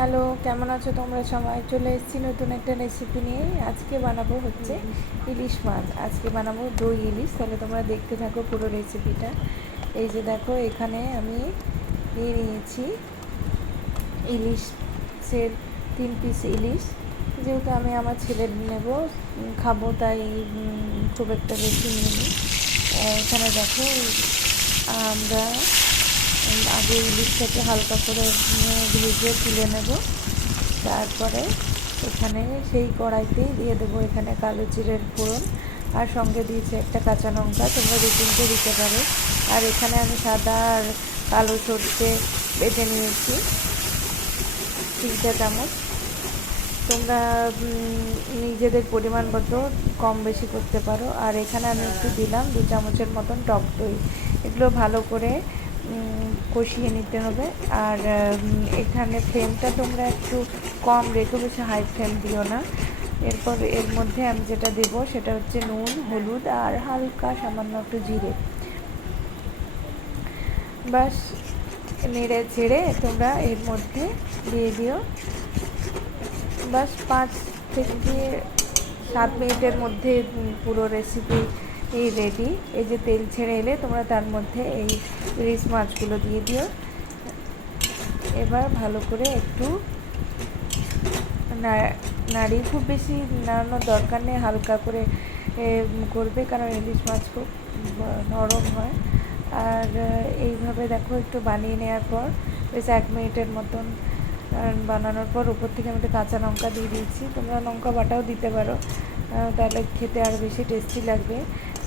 Hello, কেমন আছো তোমরা সবাই? চলে এসেছি নতুন একটা রেসিপি নিয়ে। আজকে বানাবো হচ্ছে ইলিশ মাছ। আজকে বানাবো দই ইলিশ। তাহলে তোমরা দেখতে থাকো পুরো রেসিপিটা এই যে দেখো, এখানে আমি নিয়ে নিয়েছি ইলিশের তিন পিস ইলিশ। যেহেতু আমি আমার ছেলের নেব, খাব তাই খুব একটা বেশি নিয়ে নিই এখানে দেখো, আমরা আগে ইলিশটাকে হালকা করে ভেজে তুলে নেব। তারপরে এখানে সেই কড়াইতেই দিয়ে দেবো এখানে কালো জিরের ফোড়ন। আর সঙ্গে দিয়েছে একটা কাঁচা লঙ্কা, তোমরা দু তিনটে দিতে পারো। আর এখানে আমি সাদা আর কালো সর্ষে বেটে নিয়েছি, তিনটে চামচ। তোমরা নিজেদের পরিমাণ মতো কম বেশি করতে পারো। আর এখানে আমি একটু দিলাম দু চামচের মতন টক দই। এগুলো ভালো করে কষিয়ে নিতে হবে। আর এখানে ফ্লেমটা তোমরা একটু কম রেখো, বেশি হাই ফ্লেম দিও না। এরপর এর মধ্যে আমি যেটা দেবো, সেটা হচ্ছে নুন, হলুদ আর হালকা সামান্য একটু জিরে। বাস নেড়ে ছেড়ে তোমরা এর মধ্যে দিয়ে দিও। বাস পাঁচ থেকে সাত মিনিটের মধ্যে পুরো রেসিপি এই রেডি এই যে তেল ছেড়ে এলে তোমরা তার মধ্যে এই ইলিশ মাছগুলো দিয়ে দিও। এবার ভালো করে একটু না- নাড়িয়ে খুব বেশি নাড়ানোর দরকার নেই, হালকা করে করবে, কারণ ইলিশ মাছ খুব নরম হয়। আর এইভাবে দেখো একটু বানিয়ে নেওয়ার পর, বেশ এক মিনিটের মতন বানানোর পর উপর থেকে আমি একটু কাঁচা লঙ্কা দিয়ে দিয়েছি। তোমরা লঙ্কা বাটাও দিতে পারো। তাহলে খেতে আরও বেশি টেস্টি লাগবে।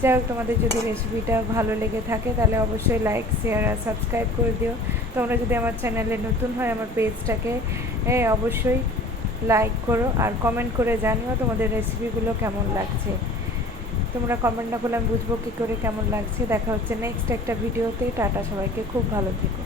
যাই হোক তোমাদের যদি রেসিপিটা ভালো লেগে থাকে, তাহলে অবশ্যই লাইক শেয়ার আর সাবস্ক্রাইব করে দিও। তোমরা যদি আমার চ্যানেলে নতুন হয়, আমার পেজটাকে অবশ্যই লাইক করো আর কমেন্ট করে জানিও তোমাদের রেসিপিগুলো কেমন লাগছে। তোমরা কমেন্ট না করলে আমি বুঝব কী করে কেমন লাগছে। দেখা হচ্ছে নেক্সট একটা ভিডিওতে টাটা সবাইকে, খুব ভালো থেকো।